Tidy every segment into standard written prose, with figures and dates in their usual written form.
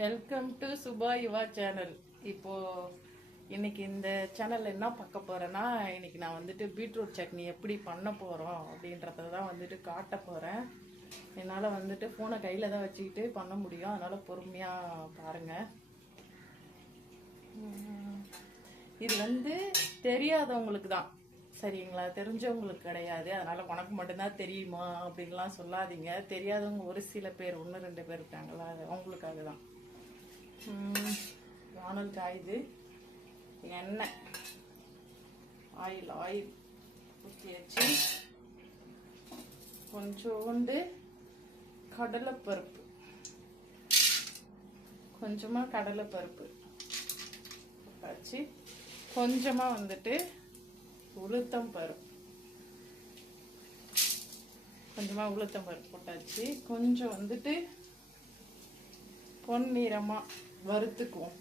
Welcome to Suba Yuva channel. இப்போ இன்னைக்கு இந்த சேனல்ல என்ன பார்க்க போறேன்னா, இன்னைக்கு நான் வந்துட்டு பீட்ரூட் சட்னி எப்படி பண்ண போறோம் அப்படின்றத தான் வந்துட்டு காட்ட போறேன். என்னால் வந்துட்டு ஃபோனை கையில் தான் வச்சுக்கிட்டு பண்ண முடியும், அதனால பொறுமையாக பாருங்க. இது வந்து தெரியாதவங்களுக்கு தான், சரிங்களா? தெரிஞ்சவங்களுக்கு கிடையாது. அதனால உனக்கு மட்டும்தான் தெரியுமா அப்படின்லாம் சொல்லாதீங்க. தெரியாதவங்க ஒரு சில பேர், 1-2 பேர் இருக்காங்களா, அவங்களுக்காக தான். வானல் காயுது, எண்ணெய் ஆயில் ஊற்றி வச்சு கொஞ்சோண்டு கடலைப்பருப்பு, கொஞ்சமாக கடலைப்பருப்பு வச்சு, கொஞ்சமாக வந்துட்டு உளுத்தம் பருப்பு, கொஞ்சமாக உளுத்தம் பருப்பு போட்டாச்சு. கொஞ்சம் வந்துட்டு பொன்னிறமாக வறுத்துக்குவோம்.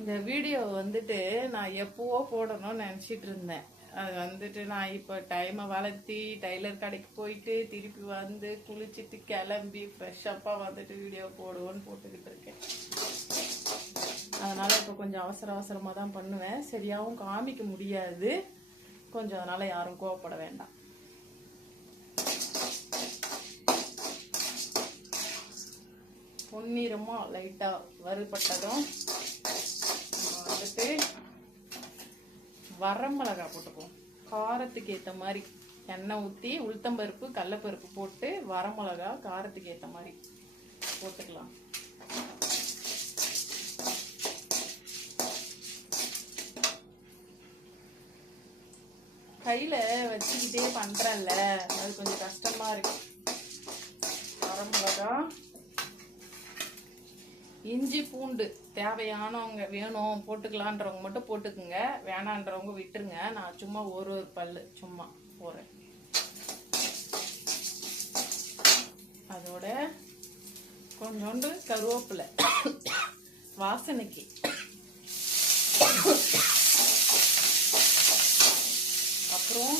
இந்த வீடியோ வந்துட்டு நான் எப்போவோ போடணும்னு நினச்சிட்டு இருந்தேன். அது வந்துட்டு நான் இப்போ டைமை வளர்த்தி டைலர் கடைக்கு போயிட்டு திருப்பி வந்து குளிச்சுட்டு கிளம்பி ஃப்ரெஷ்ஷப்பாக வந்துட்டு வீடியோ போடுவோன்னு போட்டுக்கிட்டு இருக்கேன். அதனால் இப்போ கொஞ்சம் அவசரமாக தான் பண்ணுவேன். சரியாகவும் காமிக்க முடியாது கொஞ்சம், அதனால் யாரும் கோவப்பட வேண்டாம். பொன்னிறமாக லைட்டாக வறுபட்டதும் வந்துட்டு வரமிளகாய் போட்டுக்குவோம். காரத்துக்கு ஏற்ற மாதிரி எண்ணெய் ஊற்றி உளுத்தம்பருப்பு கடலைப்பருப்பு போட்டு வரமிளகா காரத்துக்கு ஏற்ற மாதிரி போட்டுக்கலாம். கையில் வச்சுக்கிட்டே பண்ணுறேன்ல, அது கொஞ்சம் கஷ்டமாக இருக்கு. வரமிளகா, இஞ்சி பூண்டு தேவையானவங்க வேணும் போட்டுக்கலான்றவங்க மட்டும் போட்டுக்குங்க, வேணான்றவங்க விட்டுருங்க. நான் சும்மா ஒரு பல்லு சும்மா போடுறேன். அதோட கொஞ்சோண்டு கருவேப்பிலை வாசனைக்கு, அப்புறம்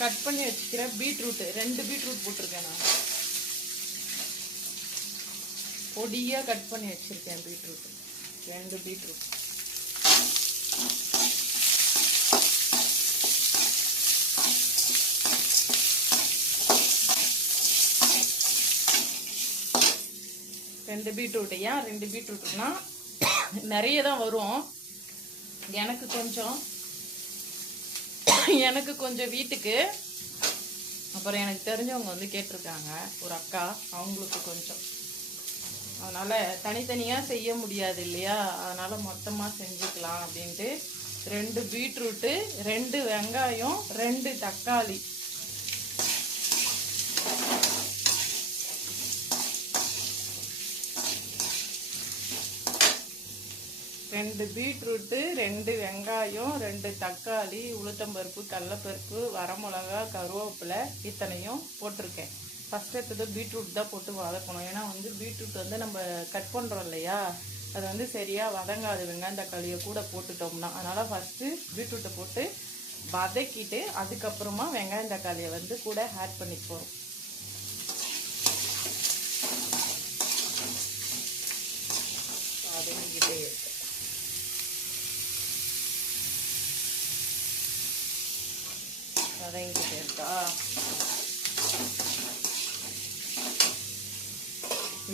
கட் பண்ணி வச்சுக்கிற பீட்ரூட், 2 பீட்ரூட் போட்டிருக்கேன் நான். பொடியா கட் பண்ணி வச்சிருக்கேன் பீட்ரூட், 2 பீட்ரூட். ரெண்டு பீட்ரூட். ஏன் 2 பீட்ரூட்னா நிறைய தான் வரும். எனக்கு கொஞ்சம் வீட்டுக்கு, அப்புறம் எனக்கு தெரிஞ்சவங்க வந்து கேட்டிருக்காங்க ஒரு அக்கா, அவங்களுக்கு கொஞ்சம். அதனால் தனித்தனியாக செய்ய முடியாது இல்லையா, அதனால் மொத்தமாக செஞ்சுக்கலாம் அப்படின்ட்டு 2 பீட்ரூட்டு, 2 வெங்காயம், 2 தக்காளி, ரெண்டு பீட்ரூட்டு, 2 வெங்காயம், 2 தக்காளி, உளுத்தம்பருப்பு கடலைப்பருப்பு, வரமிளகா, கருவேப்பிலை, இத்தனையும் போட்டிருக்கேன். ஃபஸ்ட்டு எடுத்தது பீட்ரூட் தான் போட்டு வதக்கணும். ஏன்னா வந்து பீட்ரூட் வந்து நம்ம கட் பண்ணுறோம் இல்லையா, அது வந்து சரியாக வதங்காது வெங்காயம் தக்காளியை கூட போட்டுட்டோம்னா. அதனால் ஃபஸ்ட்டு பீட்ரூட்டை போட்டு வதக்கிட்டு அதுக்கப்புறமா வெங்காயம் தக்காளியை வந்து கூட ஆட் பண்ணி போகிறோம். வதங்கிக்கிட்டே இருக்கு. வதங்கிக்கிட்டே இருக்கா.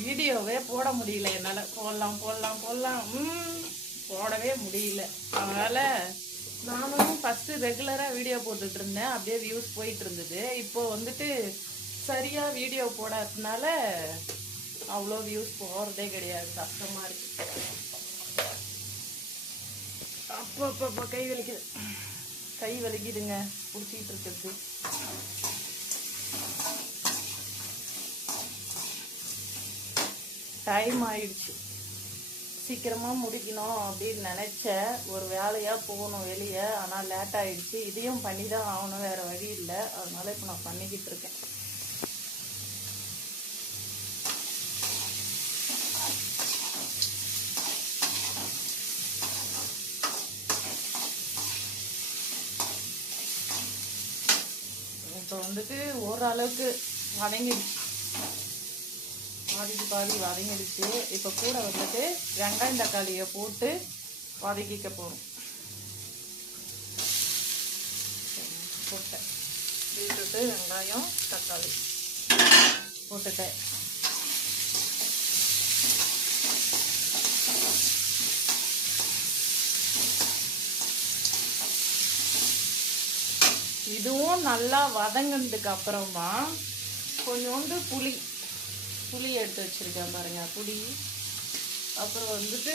வீடியோவே போட முடியல என்னால். போடலாம் போடவே முடியல. அதனால் நானும் ஃபஸ்ட்டு ரெகுலராக வீடியோ போட்டுட்டு இருந்தேன், அப்படியே வியூஸ் போயிட்டு இருந்தது. இப்போ வந்துட்டு சரியாக வீடியோ போடாததுனால அவ்வளோ வியூஸ் போகிறதே கிடையாது, கஷ்டமாக இருக்கு. அப்போ கை வலிக்குதுங்க பிடிச்சிக்கிட்டு இருக்கிறது. டைம் ஆயிடுச்சு, சீக்கிரமாக முடிக்கணும் அப்படின்னு நினச்சேன். ஒரு வேலையாக போகணும் வெளியே, ஆனால் லேட் ஆகிடுச்சு. இதையும் பண்ணி தான் ஆகணும், வேறு வழி இல்லை. அதனால இப்போ நான் பண்ணிக்கிட்டு இருக்கேன். இப்போ வந்துட்டு ஓரளவுக்கு வதங்கிடுச்சு, பாதி வதங்கிடுச்சு. இப்போ கூட வந்துட்டு வெங்காயம் தக்காளியை போட்டு வதக்கிக்க போகிறோம். போட்டேன் பீட்ரூட்டு வெங்காயம் தக்காளி போட்டுட்டேன். இதுவும் நல்லா வதங்கினதுக்கு அப்புறமா கொஞ்சோண்டு புளி எடுத்து வச்சிருக்கேன் பாருங்க, புளி. அப்புறம் வந்துட்டு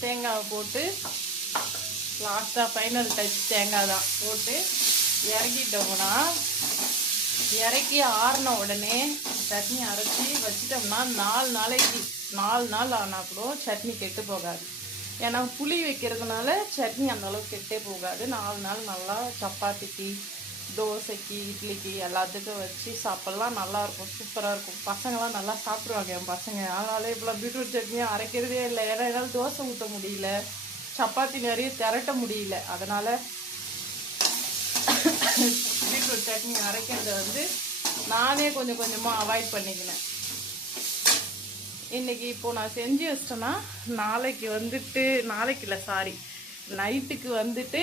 தேங்காவை போட்டு லாஸ்ட்டாக ஃபைனல் டச் தேங்காய் தான் போட்டு இறக்கிட்டோம்னா, இறக்கி ஆறின உடனே சட்னி அரைச்சி வச்சிட்டோம்னா 4 நாள் ஆனால் கூட சட்னி கெட்டு போகாது. ஏன்னா புளி வைக்கிறதுனால சட்னி அந்த அளவுக்கு கெட்டே போகாது. 4 நாள் நல்லா சப்பாத்திக்கு, தோசைக்கு, இட்லிக்கு எல்லாத்துக்கும் வச்சு சாப்பிட்லாம். நல்லாயிருக்கும், சூப்பராக இருக்கும். பசங்களாம் நல்லா சாப்பிடுவாங்க என் பசங்க. அதனால இப்போலாம் பீட்ரூட் சட்னியும் அரைக்கிறதே இல்லை. ஏன்னா என்னால் தோசை ஊற்ற முடியல, சப்பாத்தி நிறைய திரட்ட முடியல. அதனால் பீட்ரூட் சட்னி அரைக்கிறத வந்து நானே கொஞ்சம் கொஞ்சமாக அவாய்ட் பண்ணிக்கினேன். இன்றைக்கி இப்போது நான் செஞ்சு வச்சிட்டேன்னா நாளைக்கு இல்லை சாரி, நைட்டுக்கு வந்துட்டு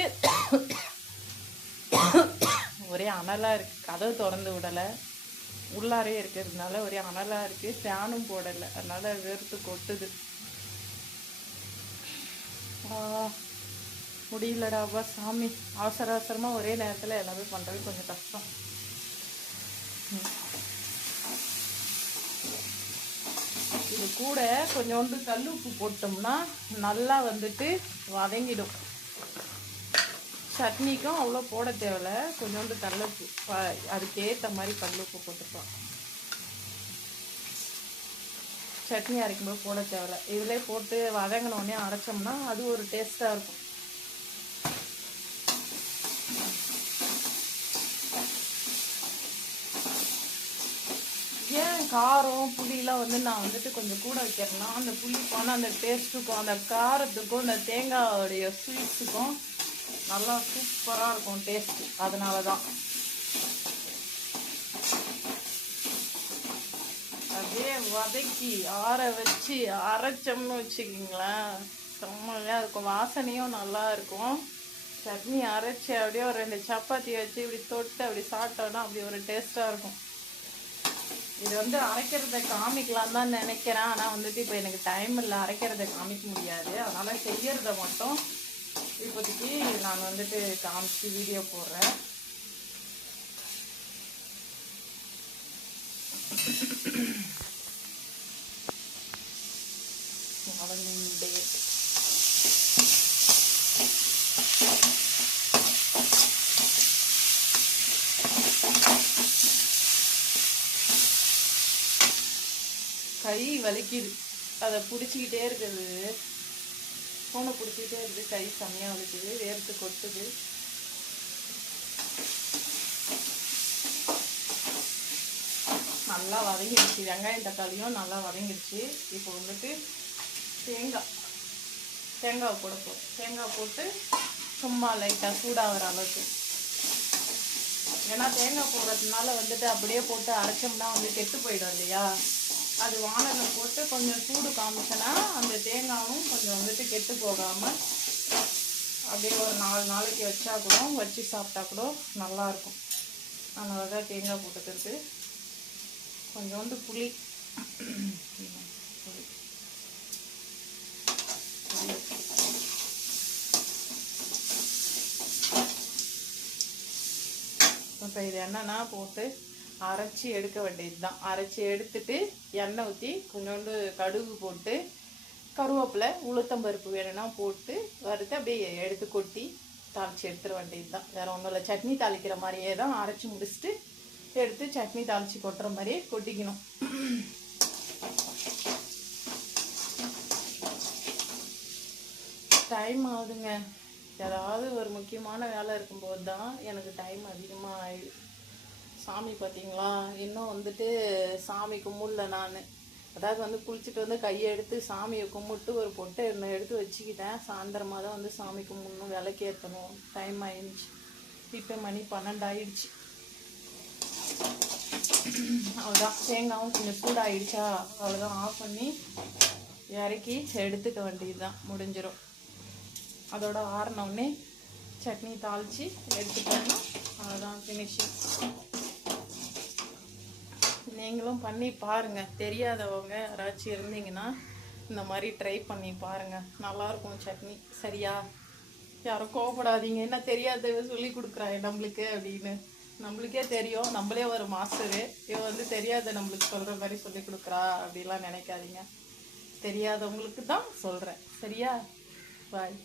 ஒரே அனலாக இருக்குது. கதவு திறந்து விடலை, உள்ளாரே இருக்கிறதுனால ஒரே அனலாக இருக்குது. ஃபேனும் போடலை, அதனால் வெறுத்து கொட்டுது. முடியலடாப்பா சாமி. அவசரமாக ஒரே நேரத்தில் எல்லாமே பண்ணுறது கொஞ்சம் கஷ்டம். இது கூட கொஞ்சோண்டு கல் உப்பு போட்டோம்னா நல்லா வந்துட்டு வதங்கிடும். சட்னிக்கும் அவ்வளோ போட தேவையில்ல, கொஞ்சோண்டு கல் உப்பு அதுக்கேற்ற மாதிரி கல் உப்பு போட்டுக்கலாம். சட்னி அரைக்கும்போது போட தேவையில்ல, இதிலே போட்டு வதங்கினோடனே அரைச்சோம்னா அது ஒரு டேஸ்ட்டாக இருக்கும். ஏன் காரம் புளியெலாம் வந்து நான் வந்துட்டு கொஞ்சம் கூட வைக்கிறேன்னா, அந்த புளிப்பான அந்த டேஸ்ட்டுக்கும் அந்த காரத்துக்கும் அந்த தேங்காயோடைய ஸ்வீட்ஸுக்கும் நல்லா சூப்பராக இருக்கும் டேஸ்ட்டு. அதனால தான் அப்படியே வதக்கி ஆற வச்சு அரைச்சோம்னு வச்சுக்கிங்களேன், செம்மையாக இருக்கும். வாசனையும் நல்லா இருக்கும். சட்னி அரைச்சி அப்படியே ஒரு 2 சப்பாத்தி வச்சு இப்படி தொட்டு அப்படி சாப்பிட்டோன்னா அப்படி ஒரு டேஸ்ட்டாக இருக்கும். இது வந்து அரைக்கிறத காமிக்கலாம் தான் நினைக்கிறேன். ஆனால் வந்துட்டு இப்போ எனக்கு டைம் இல்லை, அரைக்கிறத காமிக்க முடியாது. அதனால் செய்யறத மட்டும் இப்போதைக்கு நான் வந்துட்டு காமிச்சு வீடியோ போடுறேன். கை வலிக்குது, அதை பிடிச்சிக்கிட்டே இருக்குது, ஃபோனை பிடிச்சிக்கிட்டே இருக்குது. கை செம்மையாக வலிக்குது, வேர்த்து கொட்டுது. நல்லா வதங்கிடுச்சு, வெங்காயம் தக்காளியும் நல்லா வதங்கிடுச்சு. இப்போ வந்துட்டு தேங்காய் போட போகிறோம். தேங்காய் போட்டு சும்மா லைட்டாக சூடாகிற அளவுக்கு. ஏன்னா தேங்காய் போடுறதுனால வந்துட்டு அப்படியே போட்டு அரைச்சோம்னா வந்து கெட்டு போயிடும் இல்லையா. அது வானலில் போட்டு கொஞ்சம் சூடு காமிச்சோன்னா அந்த தேங்காயும் கொஞ்சம் வந்துட்டு கெட்டு போகாமல் அப்படியே ஒரு 4 நாளைக்கு வச்சா கூட, வச்சு சாப்பிட்டா கூட நல்லாயிருக்கும். அதனால தான் தேங்காய் போட்டுக்கிறது. கொஞ்சோண்டு புளி இப்போ இது என்னன்னா போட்டு அரைச்சி எடுக்க வேண்டியது தான். அரைச்சி எடுத்துட்டு எண்ணெய் ஊற்றி கொஞ்சோண்டு கடுகு போட்டு கருவேப்பிலை உளுத்தம்பருப்பு வேணும்னா போட்டு வறுத்து அப்படியே எடுத்து கொட்டி தாளித்து எடுத்துட வேண்டியது தான். வேறு ஒன்றும் இல்லை, சட்னி தாளிக்கிற மாதிரியே தான். அரைச்சி முடிச்சுட்டு எடுத்து சட்னி தாளித்து கொட்டுற மாதிரியே கொட்டிக்கணும். டைம் ஆகுதுங்க. ஏதாவது ஒரு முக்கியமான வேலை இருக்கும்போது தான் எனக்கு டைம் அதிகமாக ஆயிடுது. சாமி பார்த்தீங்களா, இன்னும் வந்துட்டு சாமி கும்பிடல நான். அதாவது வந்து குளிச்சுட்டு வந்து கையை எடுத்து சாமியை கும்பிட்டு ஒரு பொட்டை எடுத்து வச்சுக்கிட்டேன். சாயந்தரமாக தான் வந்து சாமி கும்பிடணும், விளக்கேற்றணும். டைம் ஆயிடுச்சு. இப்போ மணி 12 ஆயிடுச்சு. அவ்வளோதான், தேங்காயும் கொஞ்சம் சூடாகிடுச்சா அவ்வளோதான், ஆஃப் பண்ணி இறக்கி எடுத்துக்க வேண்டியதுதான், முடிஞ்சிடும். அதோட ஆறினோடனே சட்னி தாளித்து எடுத்துட்டோம்னா அவ்வளோதான், ஃபினிஷிங். நீங்களும் பண்ணி பாருங்கள். தெரியாதவங்க யாராச்சும் இருந்தீங்கன்னா இந்த மாதிரி ட்ரை பண்ணி பாருங்கள், நல்லாயிருக்கும் சட்னி. சரியா? யாரும் கோவப்படாதீங்க, என்ன தெரியாத சொல்லி கொடுக்குறாங்க நம்மளுக்கு அப்படின்னு. நம்மளுக்கே தெரியும், நம்மளே ஒரு மாஸ்டரு, இவன் வந்து தெரியாத நம்மளுக்கு சொல்கிற மாதிரி சொல்லி கொடுக்குறா அப்படிலாம் நினைக்காதீங்க. தெரியாதவங்களுக்கு தான் சொல்கிறேன். சரியா? பாய்.